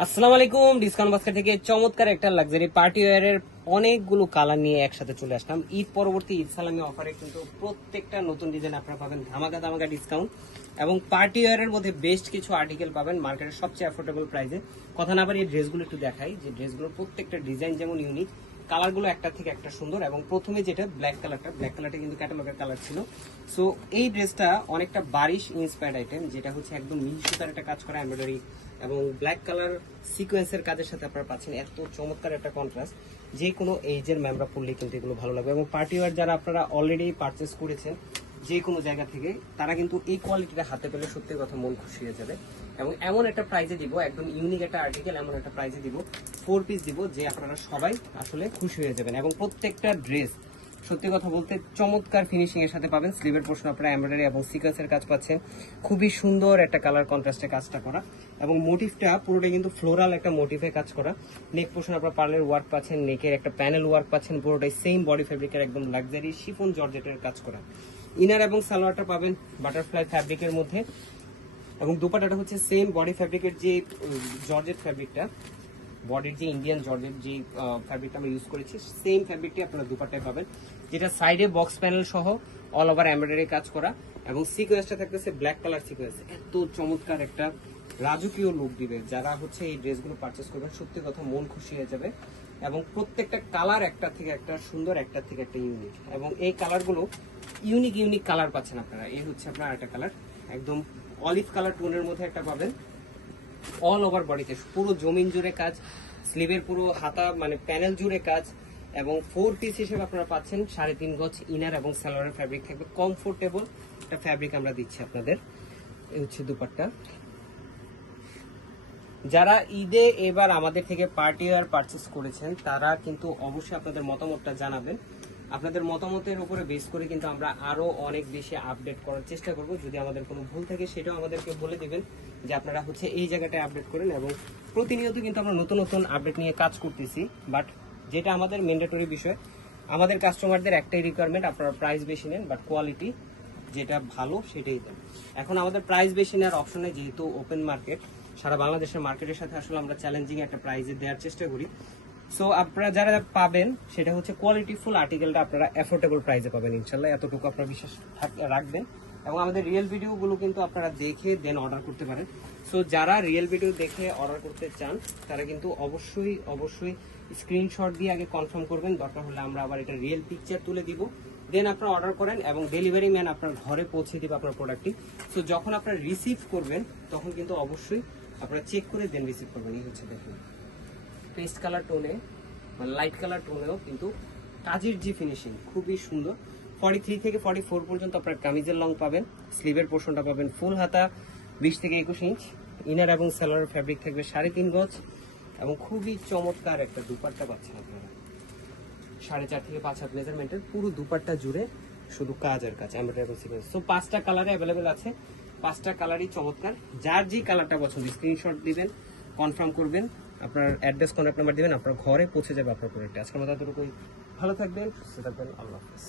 আসসালামু আলাইকুম। Discount basket থেকে চমৎকার একটা লাক্সারি পার্টি ওয়্যারের অনেকগুলো কালার নিয়ে একসাথে চলে আসলাম। ঈদ পরবর্তী ঈদ সালামি অফারে কিন্তু প্রত্যেকটা নতুন ডিজাইন আপনারা পাবেন ধামাকা ধামাকা ডিসকাউন্ট এবং পার্টি ওয়্যারের মধ্যে বেস্ট কিছু আর্টিকেল পাবেন মার্কেটের সবচেয়ে অ্যাফোর্ডেবল প্রাইসে। কথা না বাড়িয়ে ড্রেসগুলো একটু দেখাই যে ড্রেসগুলোর প্রত্যেকটা ডিজাইন যেমন ইউনিক, কালারগুলো একটা থেকে একটা সুন্দর। এবং প্রথমে যেটা ব্ল্যাক কালারটা কিন্তু ক্যাটালগের কালার ছিল। সো এই ড্রেসটা অনেকটা বারিশ ইন্সপায়ার্ড আইটেম, যেটা হচ্ছে একদম মিহি সুতার একটা কাজ করা এমব্রয়ডারি এবং ব্ল্যাক কালার সিকোয়েন্সের কাজের সাথে আপনারা পাচ্ছেন এত চমৎকার একটা কন্ট্রাস্ট। যে কোনো এইজের মেমরা পড়লে কিন্তু এগুলো ভালো লাগবে। এবং পার্টি ওয়্যার যারা আপনারা অলরেডি পারচেস করেছেন যে কোনো জায়গা থেকে, তারা কিন্তু এই কোয়ালিটিটা হাতে পেলে সত্যি কথা মন খুশি হয়ে যাবে। এবং এমন একটা প্রাইজে দিব, একদম ইউনিক একটা আর্টিকেল, এমন একটা প্রাইজে দিব, 4 পিস দিব, যে আপনারা সবাই আসলে খুশি হয়ে যাবেন। এবং প্রত্যেকটা ড্রেস সত্যি কথা বলতে চমৎকার ফিনিশিং এর সাথে পাবেন। স্লিভের পোর্শন আপনারা এমব্রয়ডারি এবং সিকোয়েন্সের কাজ পাচ্ছেন, খুবই সুন্দর একটা কালার কন্ট্রাস্টে কাজটা করা। এবং মোটিভটা পুরোটাই কিন্তু ফ্লোরাল একটা মোটিভে কাজ করা। নেক পোর্শন আপনারা পার্লের ওয়ার্ক পাচ্ছেন, নেকের একটা প্যানেল ওয়ার্ক পাচ্ছেন, পুরোটাই সেম বডি ফেব্রিকের একদম লাক্সারি শিফন জর্জেটের কাজ করা। ইনার এবং সালোয়ারটা পাবেন বাটারফ্লাই ফ্যাব্রিকের মধ্যে এবং দুপাট্টাটা হচ্ছে সেম বডি ফ্যাব্রিকের যে জর্জেট ফ্যাব্রিকটা, বডির যে ইন্ডিয়ান জর্জেট যে ফ্যাব্রিকটা আমরা ইউজ করেছি, সেম ফ্যাব্রিকটি আপনারা দুপাট্টায় পাবেন, যেটা সাইডে বক্স প্যানেল সহ অল ওভার এমব্রয়ডারি কাজ করা। এবং সিকোয়েন্সটা থাকতেছে ব্ল্যাক কালার সিকোয়েন্স, এত চমৎকার একটা রাজকীয় লুক দিবে। যারা হচ্ছে এই ড্রেসগুলো পারচেস করবেন সত্যি কথা মন খুশি হয়ে যাবে। এবং প্রত্যেকটা কালার একটা থেকে একটা সুন্দর, একটা থেকে একটা ইউনিক। এবং এই কালারগুলো ইউনিক কালার পাচ্ছেন আপনারা। এই হচ্ছে আপনার একটা কালার, একদম অলিভ কালার টোনের মধ্যে একটা পাবেন, অল ওভার বডিতে পুরো জমিন জুড়ে কাজ, স্লিভের পুরো হাতা মানে প্যানেল জুড়ে কাজ। এবং 4 পিস হিসেবে আপনারা পাচ্ছেন 3.5 গজ ইনার এবং সালোয়ারের ফ্যাব্রিক থাকবে, কমফোর্টেবল একটা ফ্যাব্রিক আমরা দিচ্ছি আপনাদের। এই হচ্ছে দুপাট্টা। যারা ঈদে এবার আমাদের থেকে পার্টি ওয়্যার পারচেস করেছেন তারা কিন্তু অবশ্যই আপনাদের মতামতটা জানাবেন। আপনাদের মতামতের উপরে বেস করে কিন্তু আমরা আরো অনেক বেশি আপডেট করার চেষ্টা করব। যদি আমাদের কোনো ভুল থাকে সেটাও আমাদেরকে বলে দিবেন যে আপনারা হচ্ছে এই জায়গাটায় আপডেট করেন। এবং প্রতিনিয়ত কিন্তু আমরা নতুন নতুন আপডেট নিয়ে কাজ করতেছি, বাট যেটা আমাদের ম্যান্ডেটরি বিষয়, আমাদের কাস্টমারদের একটাই রিকোয়ারমেন্ট, আপনারা প্রাইস বেশি নেন বাট কোয়ালিটি যেটা ভালো সেটাই দেন। এখন আমাদের প্রাইস বেশি নেওয়ার অপশন নেই, যেহেতু ওপেন মার্কেট, সারা বাংলাদেশের মার্কেটের সাথে আসলে আমরা চ্যালেঞ্জিং একটা প্রাইসে দেওয়ার চেষ্টা করি। সো আপনারা যারা পাবেন সেটা হচ্ছে কোয়ালিটিফুল আর্টিকেলটা আপনারা অ্যাফোর্ডেবল প্রাইসে পাবেন ইনশাল্লাহ, এতটুকু আপনারা বিশ্বাস রাখবেন। এবং আমাদের রিয়েল ভিডিওগুলো কিন্তু আপনারা দেখে দেন অর্ডার করতে পারেন। সো যারা রিয়েল ভিডিও দেখে অর্ডার করতে চান তারা কিন্তু অবশ্যই স্ক্রিনশট দিয়ে আগে কনফার্ম করবেন, দরকার হলে আমরা আবার এটা রিয়েল পিকচার তুলে দিব, দেন আপনারা অর্ডার করেন এবং ডেলিভারি ম্যান আপনার ঘরে পৌঁছে দিবে আপনার প্রোডাক্টটি। সো যখন আপনারা রিসিভ করবেন তখন কিন্তু অবশ্যই আপনারা চেক করে দেন রিসিভ করবেন। এই হচ্ছে দেখুন পেস্ট কালার টোনে মানে লাইট কালার টোনেও কিন্তু কাজের যে ফিনিশিং খুবই সুন্দর। 43 থেকে 44 পর্যন্ত আপনার কামিজের লং পাবেন, স্লিভের পোর্শনটা পাবেন ফুল হাতা 20 থেকে 21 ইঞ্চ, ইনার এবং সালোয়ার ফ্যাব্রিক থাকবে 3.5 গজ এবং খুবই চমৎকার একটা দুপাট্টা পাচ্ছেন আপনারা 4.5 থেকে 5 হাত মেজারমেন্টের পুরো দুপাট্টা জুড়ে শুধু কাজ আর কাজ এমব্রয়ডারি এবং সিকোয়েন্স। সো 5টা কালারে অ্যাভেলেবেল আছে, 5টা কালারই চমৎকার। যার যে কালারটা পছন্দ স্ক্রিনশট দিবেন, কনফার্ম করবেন, আপনার অ্যাড্রেস কন্ট্যাক্ট নাম্বার দিবেন, আপনার ঘরে পৌঁছে যাবে আপনার প্রোডাক্ট। আজকের মতো এতটুকুই, ভালো থাকবেন, সুস্থ থাকবেন, আল্লাহ হাফেজ।